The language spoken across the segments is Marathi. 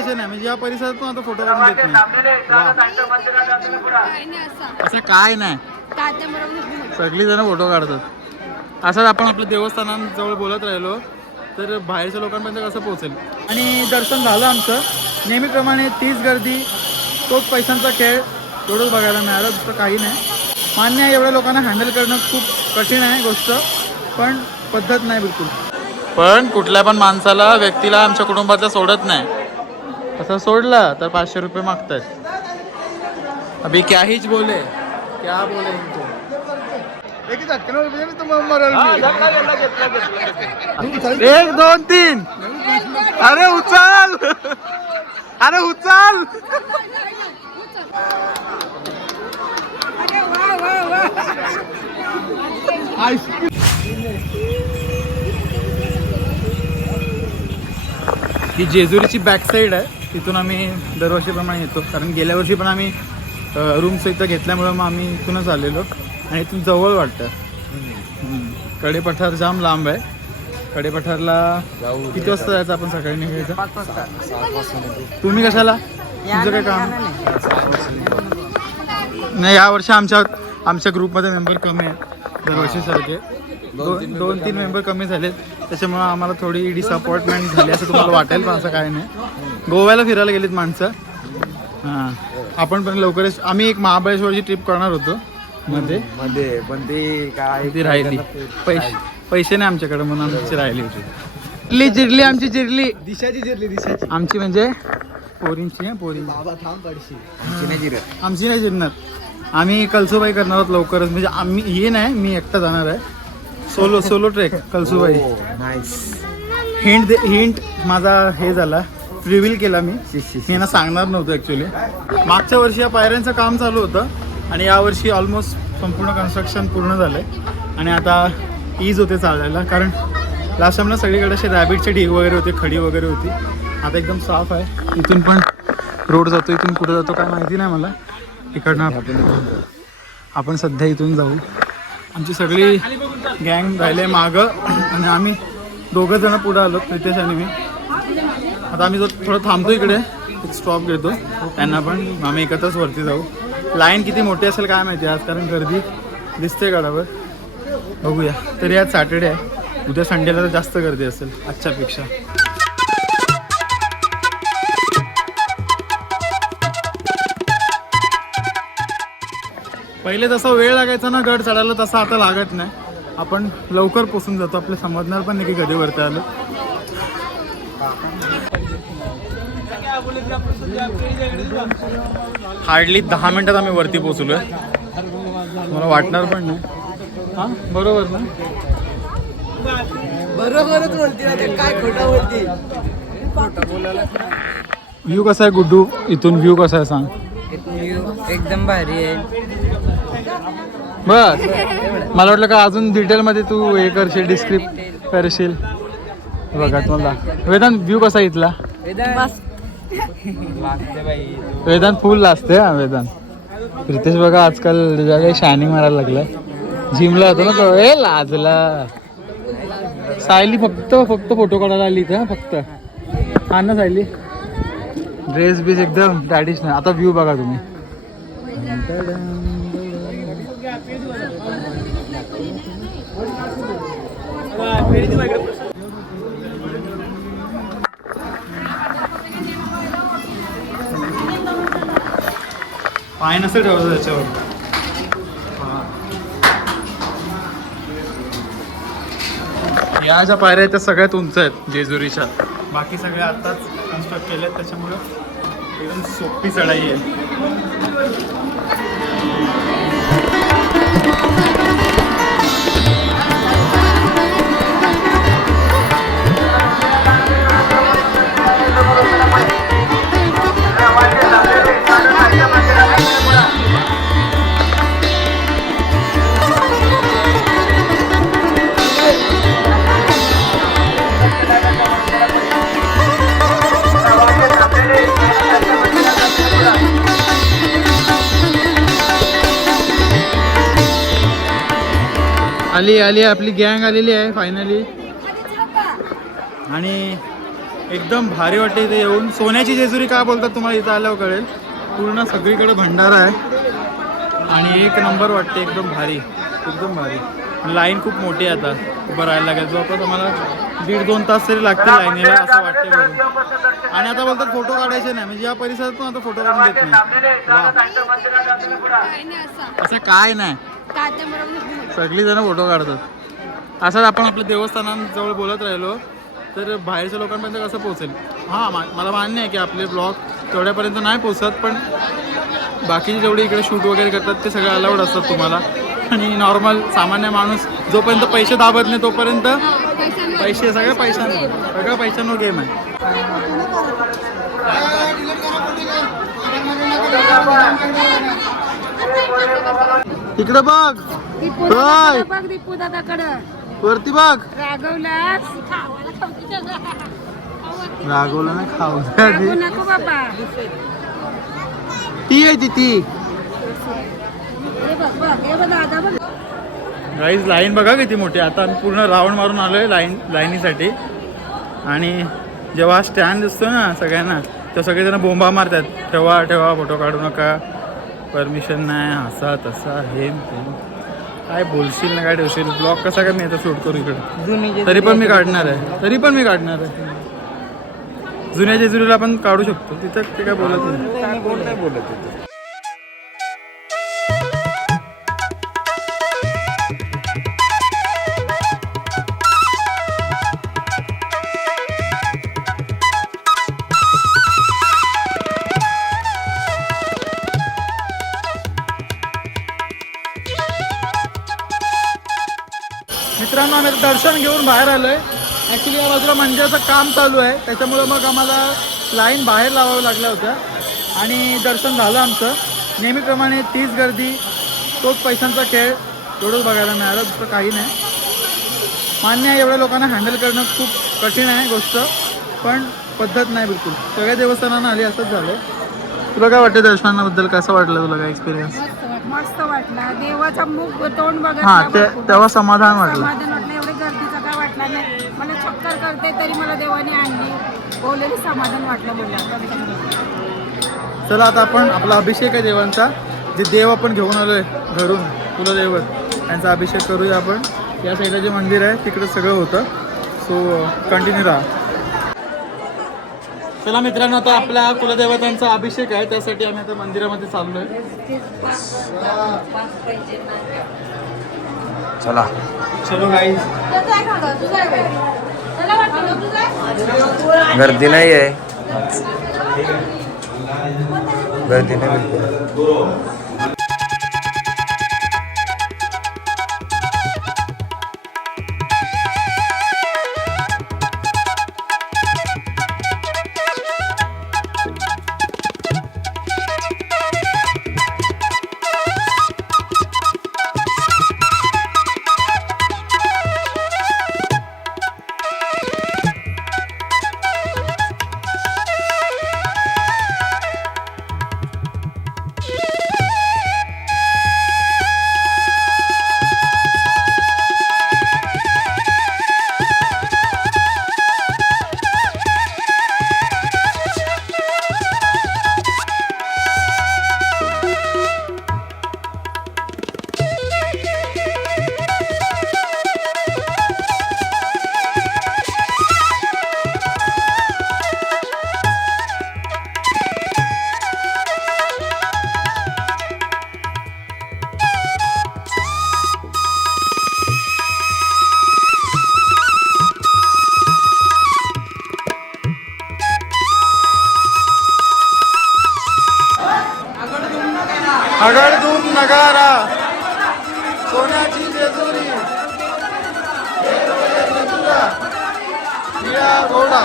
काढायचे नाही म्हणजे या परिसरातून आता फोटो काढून देत नाही. असं काय नाही, सगळी जण फोटो काढतात. असंच आपण आपल्या देवस्थानांजवळ बोलत राहिलो तर बाहेरच्या लोकांपर्यंत कसं पोहोचेल. आणि दर्शन झालं आमचं नेहमीप्रमाणे. तीच गर्दी, तोच पैशांचा खेळ, एवढंच बघायला मिळालं, दुसरं काही नाही. मान्य आहे एवढ्या लोकांना हँडल करणं खूप कठीण आहे गोष्ट, पण पद्धत नाही बिलकुल. पण कुठल्या पण माणसाला, व्यक्तीला आमच्या कुटुंबातल्या सोडत नाही. असं सोडलं तर 500 रुपये मागतात. अभी क्या हिच बोले, क्या बोले इनको. एक 2 3. अरे उचल, अरे उचल. ही जेजुरीची बॅक साईड आहे, तिथून आम्ही दरवर्षीप्रमाणे येतो. कारण गेल्या वर्षी पण आम्ही रूम्स इथं घेतल्यामुळं मग आम्ही इथूनच आलेलो आणि इथून जवळ वाटतं. कडेपठार जाम लांब आहे. कडेपठारला किती वाजता जायचं आपण? सकाळी निघायचं. 5 वाजता. तुम्ही कशाला? तुमचं काय काम नाही? यावर्षी आमच्या ग्रुपमध्ये मेंबर कमी आहेत दरवर्षीसारखे. 2-3 मेंबर कमी झालेत, त्याच्यामुळं आम्हाला थोडी डिसअपॉइंटमेंट झाली असं तुम्हाला वाटेल, पण असं काय नाही. गोव्याला फिरायला गेलीत माणसं. हां, आपण पण लवकरच आम्ही एक महाबळेश्वरची ट्रिप करणार होतो मध्ये पण ते काय ती राहिली. पैसे नाही आमच्याकडे म्हणून आमची राहिली होती. जिरली आमची, जिरली दिशाची आमची म्हणजे पोरींची. आमची नाही जिरणार. आम्ही कलसुबाई करणार आहोत लवकरच. म्हणजे आम्ही हे नाही, मी एकटा जाणार आहे. Solo trek Kalsubai. हिंट माझा हे झाला, रिव्हील केला मी. यांना सांगणार नव्हतं ॲक्च्युली. मागच्या वर्षी या पायऱ्यांचं काम चालू होतं आणि यावर्षी ऑलमोस्ट संपूर्ण कन्स्ट्रक्शन पूर्ण झालं आहे आणि आता ईज होते चालायला. कारण लास्ट टाइमला सगळीकडे असे रॅबिटचे ढीग वगैरे होते, खडी वगैरे होती. आता एकदम साफ आहे. इथून पण रोड जातो, इथून कुठं जातो काय माहिती नाही मला. इकडनं आपण सध्या इथून जाऊ. आमची सगळी गँग राहिले मागं आणि आम्ही 2 जण पुढं आलो, प्रितेश आणि मी. आता आम्ही थोडं थांबतो इकडे, एक स्टॉप घेतो त्यांना पण. आम्ही एकत्रच वरती जाऊ. लाईन किती मोठी असेल काय माहिती आज, कारण गर्दी दिसते गडावर. बघूया. तरी आज सॅटर्डे आहे, उद्या संडेला तर जास्त गर्दी असेल आजच्यापेक्षा. पहिले जसा वेळ लागायचा ना गड चढायला, तसा आता लागत नाही. आपण लवकर पोचून जातो. आपलं समजणार पण नाही की कधी वरती आलो. हार्डली 10 मिनिटात आम्ही वरती पोचलोय. मला वाटणार पण नाही. हां बरोबर ना, बरोबरच बोलते, काय खोटं बोलते. व्ह्यू कसा आहे गुड्डू? इथून व्ह्यू कसा आहे सांग. एकदम भारी आहे. बस मला वाटलं का अजून डिटेलमध्ये तू हे करशील, डिस्क्रिप्ट करशील. बघा तुम्हाला वेदांत व्ह्यू कसा इथला? वेदांत फुल असते. हा वेदांत. प्रितेश बघा आजकाल त्याच्या शायनिंग मारायला लागलाय. जिमला होतो ना तो. लाजला. सायली फक्त फोटो काढायला आली इथं फक्त. हा ना सायली, ड्रेस बीस एकदम ट्रॅडिशनल. आता व्ह्यू बघा तुम्ही. पाय नसेल ठेवायचं त्याच्यावर. या ज्या पायऱ्या आहेत त्या सगळ्यात उंच आहेत जेजुरीच्या. बाकी सगळ्या आत्ताच कन्स्ट्रक्ट केल्या आहेत, त्याच्यामुळं एकदम सोपी चढाई आहे. आली आपली गँग आलेली आहे फायनली. आणि एकदम भारी वाटते इथे येऊन. सोन्याची जेजुरी काय बोलतात तुम्हाला इथं आल्यावर कळेल. पूर्ण सगळीकडे भंडारा आहे आणि एक नंबर वाटते, एकदम भारी, एकदम भारी. लाईन खूप मोठी आहे आता, उभं राहायला लागेल. जवळपास आम्हाला 1.5-2 तास तरी लागतील लाईनीला असं वाटते बघून. आणि आता बोलतात फोटो काढायचे नाही, म्हणजे या परिसरात पण आता फोटो काढून देत नाही. असं काय नाही, सगळी जण फोटो काढतात. असंच आपण आपल्या देवस्थानांजवळ बोलत राहिलो तर बाहेरच्या लोकांपर्यंत कसं पोहोचेल. हां, मला मान्य आहे की आपले ब्लॉग तेवढ्यापर्यंत नाही पोचत, पण बाकीचे जेवढे इकडे शूट वगैरे करतात ते सगळे अलाउड असतात तुम्हाला. आणि नॉर्मल सामान्य माणूस जोपर्यंत पैसे दाबत नाही तोपर्यंत पैसे सगळं पैशांवर गेम आहे. तिकडे बघ, दीपू दादाकडं वरती बघ. रागवला नाही खाऊ नको बाबा. ती आहे ती गाईज. लाईन बघा किती मोठी. आता आम्ही पूर्ण राऊंड मारून आलोय लाईनीसाठी. आणि जेव्हा स्टँड दिसतो ना सगळ्यांना, तेव्हा सगळेजण बोंबा मारतात, ठेवा ठेवा, फोटो काढू नका, परमिशन नाही, असा तसा हेम तेम. काय बोलशील ना, काय ठेवशील. ब्लॉग कसा काय मी आता शूट करू इकडे. तरी पण मी काढणार आहे. जुन्या जेजुरीला आपण काढू शकतो, तिथं ते काय बोलत नाही. मित्रांनो, आम्ही दर्शन घेऊन बाहेर आलोय. ॲक्च्युली या बाजूला मंदिराचं काम चालू आहे, त्याच्यामुळं मग आम्हाला लाईन बाहेर लावाव्या लागल्या होत्या. आणि दर्शन झालं आमचं. नेहमीप्रमाणे तीच गर्दी, तोच पैशांचा खेळ, एवढंच बघायला मिळालं, दुसरं काही नाही. मान्य आहे, एवढ्या लोकांना हँडल करणं खूप कठीण आहे गोष्ट, पण पद्धत नाही बिलकुल. सगळ्या देवस्थानांना आली असंच झालं. तुला काय वाटतं दर्शनाबद्दल, कसं वाटलं तुला, काय एक्सपिरियन्स? मस्त वाटला. देवाचा मुख तोंड बघत तेव्हा समाधान वाटलं. एवढी गर्दीचं काय वाटलं नाही. मला चक्कर करते तरी मला देवाने आणली. बोललेली समाधान वाटलं बोलला. चला आता आपण आपला अभिषेक आहे देवांचा, जे देव आपण घेऊन आलोय घरून, कुलदैवत, त्यांचा अभिषेक करूया आपण. या साईडला जे मंदिर आहे तिकडे सगळं होतं. सो कंटिन्यू राहा. चला मित्रांनो, आता आपल्या कुलदेवतांचा अभिषेक आहे, त्यासाठी आम्ही आता मंदिरामध्ये चाललोय. चलो गाईज. गर्दी नाही आहे, गर्दी नाही. आगळधूम नगारा, सोन्याची जेजुरी, निळा घोडा.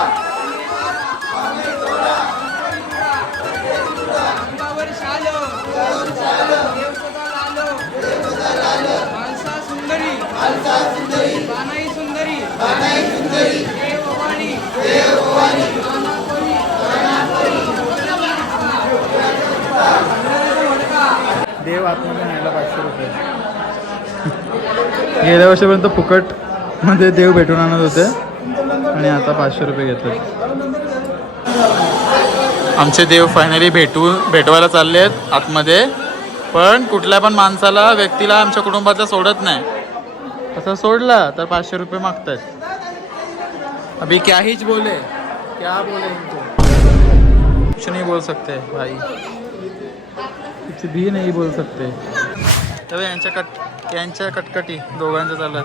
देव आतमध्ये न्यायला 500 रुपये. गेल्या वर्षीपर्यंत फुकट मध्ये देव भेटून आणत होते, आणि आता 500 रुपये घेतात. आमचे देव फायनली भेटवायला चालले आहेत आतमध्ये. पण कुठल्या पण माणसाला व्यक्तीला आमच्या कुटुंबातला सोडत नाही. असं सोडला तर 500 रुपये मागतात. अभी क्या ही बोले, क्या बोले इनको, कुछ नहीं बोल सकते भाई, कुछ भी नहीं बोल सकते. तर यांच्या कटकटी दोघांच्या चालत.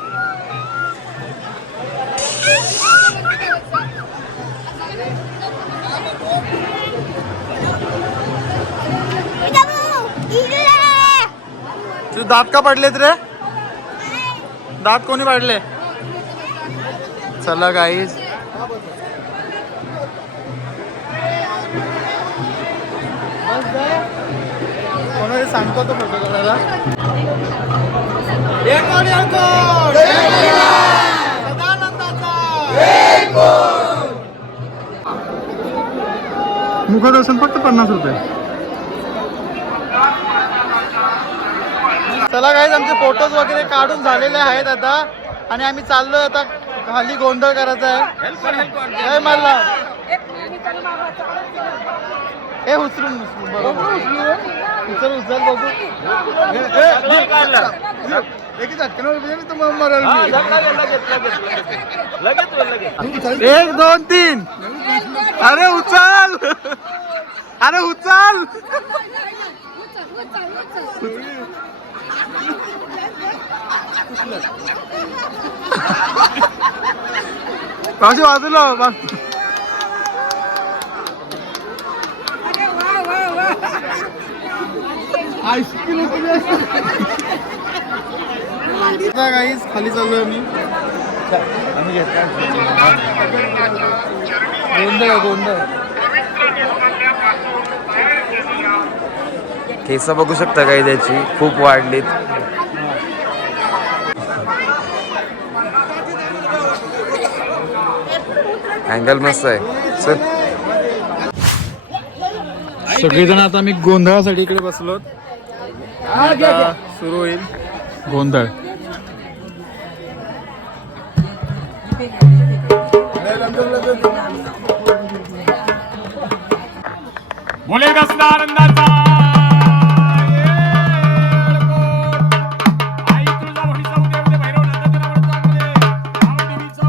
तू दात का पडलेत रे? दात कोणी पाडले? चला गाईज, कोणाला सांगतो तो फोटो काढायला. मुखदर्शन फक्त 50 रुपये. चला गाईज, आमचे फोटोज वगैरे काढून झालेले आहेत आता. आणि आम्ही चाललोय आता खाली गोंधळ करायचा आहे. मला हे उचलून बघू, उचल बघू. एक दोन तीन. अरे उचल, अरे उचल. बाजू बाजूला गाईस, खाली चाललोय आम्ही. गोंधळ केस बघू शकता काही त्याची खूप वाढलीत. अँगल मस्त आहे. चल, सगळेजण आता आम्ही गोंधळासाठी इकडे बसलो. सुरू होईल गोंधळ. बोले कसला आनंदाचा आई तुळजा भोडीचा उदय उदय भैरव नंदन वरचा देवीचा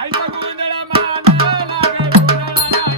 आईचा गोंधळा माने लागे गोंधळा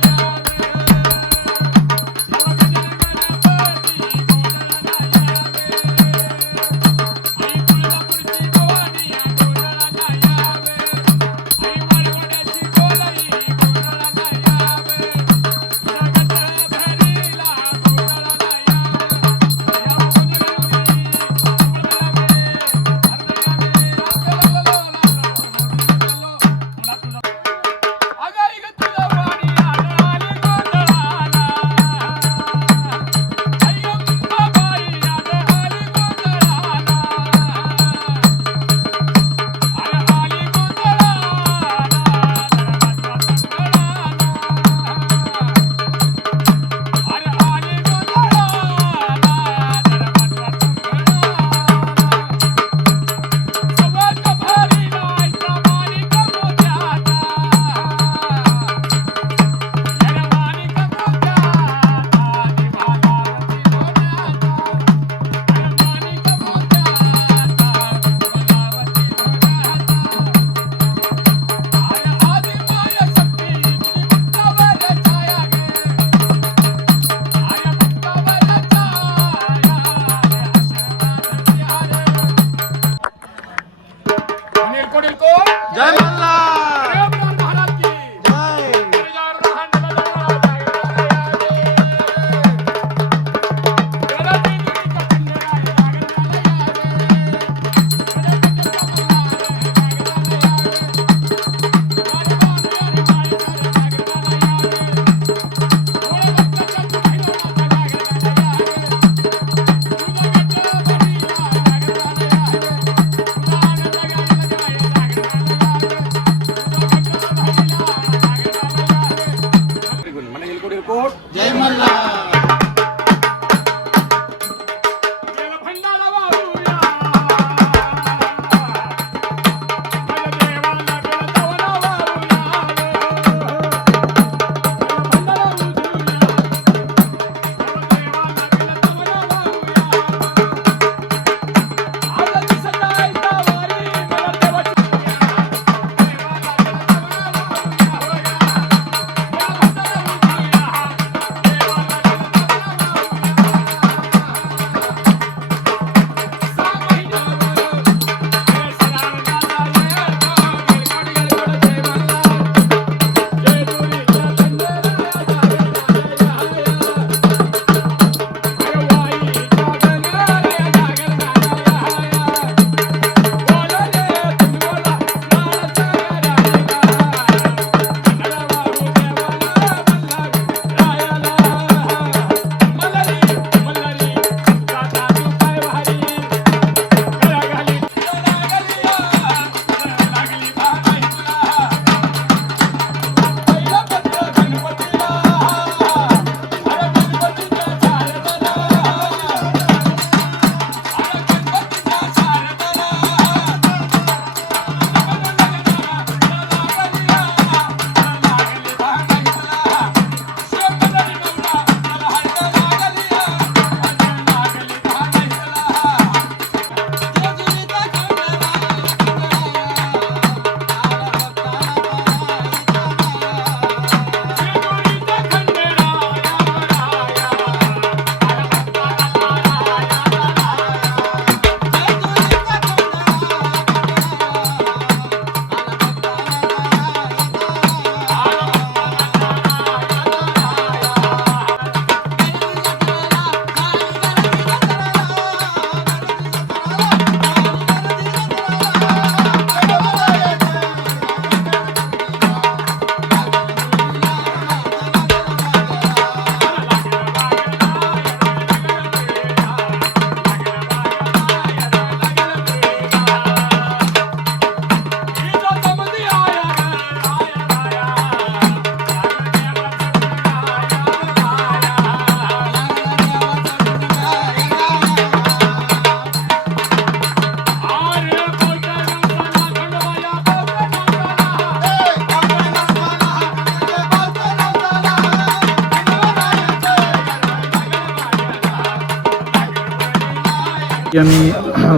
की आम्ही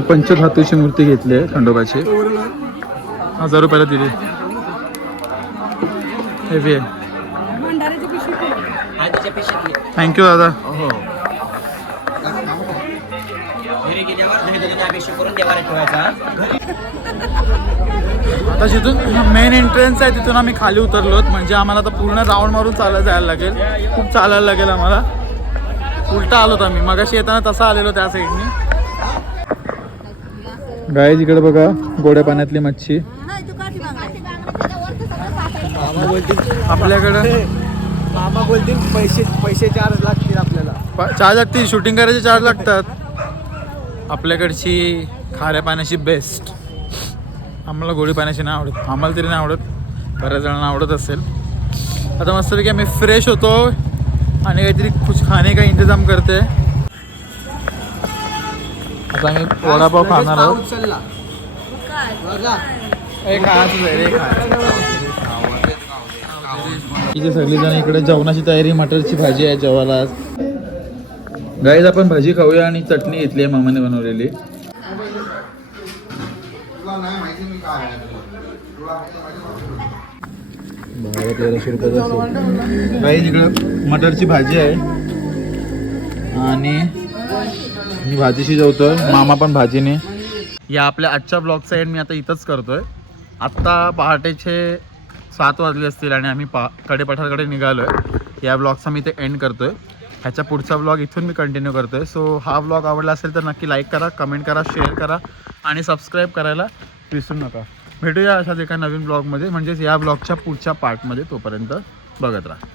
पंचधातूची मूर्ती घेतली आहे खंडोबाची. 1000 रुपयाला दिली. हेवी आहे. थँक्यू दादा. आता जिथून मेन एंट्रन्स आहे तिथून आम्ही खाली उतरलोत. म्हणजे आम्हाला आता पूर्ण राऊंड मारून चालत जायला लागेल. खूप चालायला लागेल आम्हाला. उलटा आलोत आम्ही. मगाशी येताना तसा आलेलो त्या साईडनी. गाय इकडे बघा गोड्या पाण्यातली मच्छी. आपल्याकडं मामा बोलतील पैसे चार्ज लागतील आपल्याला. चार्ज लागतील. शूटिंग करायचे चार्ज लागतात. आपल्याकडची खाऱ्या पाण्याची बेस्ट. आम्हाला गोडी पाण्याची नाही आवडत. आम्हाला तरी नाही आवडत. बऱ्याच जणांना आवडत असेल. आता मस्तपैकी आम्ही फ्रेश होतो आणि काहीतरी कुछ खाणे का इंतजाम करते. आता आम्ही वडापाव खाणार आहोत. सगळीजण इकडे जेवणाची तयारी. मटरची भाजी आहे जेवायला आज. गाईज आपण भाजी खाऊया आणि चटणी घेतली आहे मामाने बनवलेली. गाईज इकडे मटरची भाजी आहे आणि मी भाजीशी जेवतोय. मामा पण भाजीने. या आपल्या आजच्या ब्लॉगचा एंड मी आता इथंच करतोय. आत्ता पहाटेचे 7 वाजले असतील आणि आम्ही कडेपठारकडे निघालो आहे. या ब्लॉगचा मी ते एंड करतोय. ह्याच्या पुढचा ब्लॉग इथून मी कंटिन्यू करतोय. सो हा ब्लॉग आवडला असेल तर नक्की लाईक करा, कमेंट करा, शेअर करा आणि सबस्क्राईब करायला विसरू नका. भेटूया अशाच एका नवीन ब्लॉगमध्ये, म्हणजेच या ब्लॉगच्या पुढच्या पार्टमध्ये. तोपर्यंत बघत राहा.